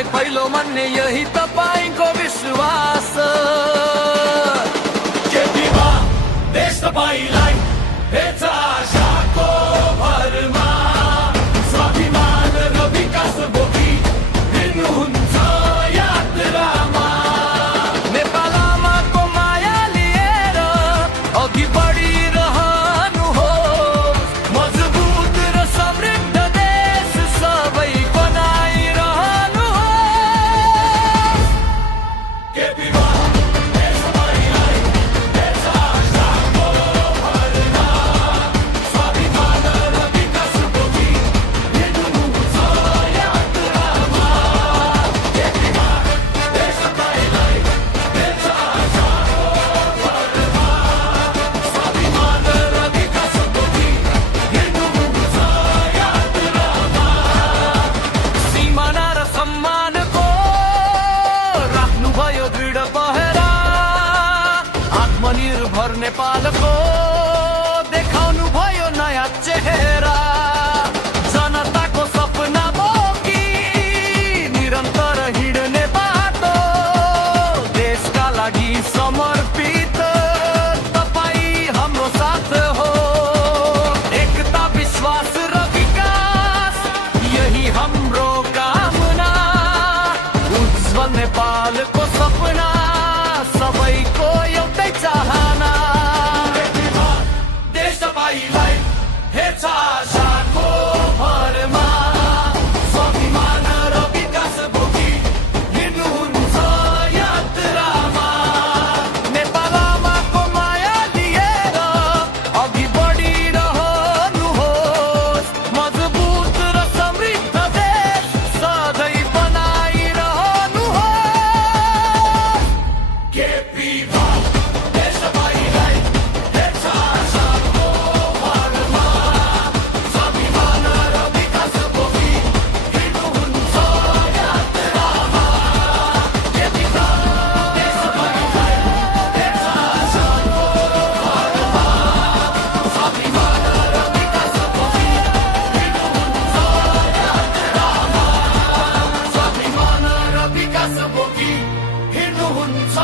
देशलाई पहिलो मान्ने यही तपाईको विश्वास। केपीमा देश तपाईलाई हेर्छ आशाको भरमा, स्वाभिमान र विकास बोकी हिँड्नुहुन्छ यात्रामा। नेपाल आमाको माया लिएर अघि बढिरहनुहोस्, मजबुत र समृद्ध देश सबै बनाइरहनुहोस्। केपीमा देश तपाईलाई हेर्छ आशाको भरमा, स्वाभिमान र विकास बोकी हिँड्नुहुन्छ यात्रामा। केपीमा देश तपाईलाई हेर्छ आशाको भरमा, स्वाभिमान र विकास बोकी हिँड्नुहुन्छ यात्रामा। सिमाना र सम्मानको राख्नुभयो दृढ पहरा, आत्मनिर्भर नेपालको देखाउनु भयो नयाँ चेहरा। जनताको सपना बोकी निरन्तर हिँड्ने बाटो, देशका लागि समर्पित तपाई हाम्रो साथ हो। एकता विश्वास र विकास यही हाम्रो कामना, उज्जवल नेपालको सपना सबैको एउटै चाहना। देश तपाईलाई हेर्छ आशाको भरमा, स्वाभिमान र विकास बोकी हिँड्नुहुन्छ यात्रामा। नेपाल आमाको माया लिएर अघि बढिरहनुहोस्, मजबुत र समृद्ध देश सधैँ बनाइरहनुहोस्। केपीमा देश तपाईलाई हेर्छ आशाको भरमा, स्वाभिमान र विकास बोकी हिँड्नुहुन्छ यात्रामा। केपीमा देश तपाईलाई हेर्छ आशाको भरमा, स्वाभिमान र विकास बोकी हिँड्नुहुन्छ यात्रामा। स्वाभिमान र विकास बोकी हिँड्नुहुन्छ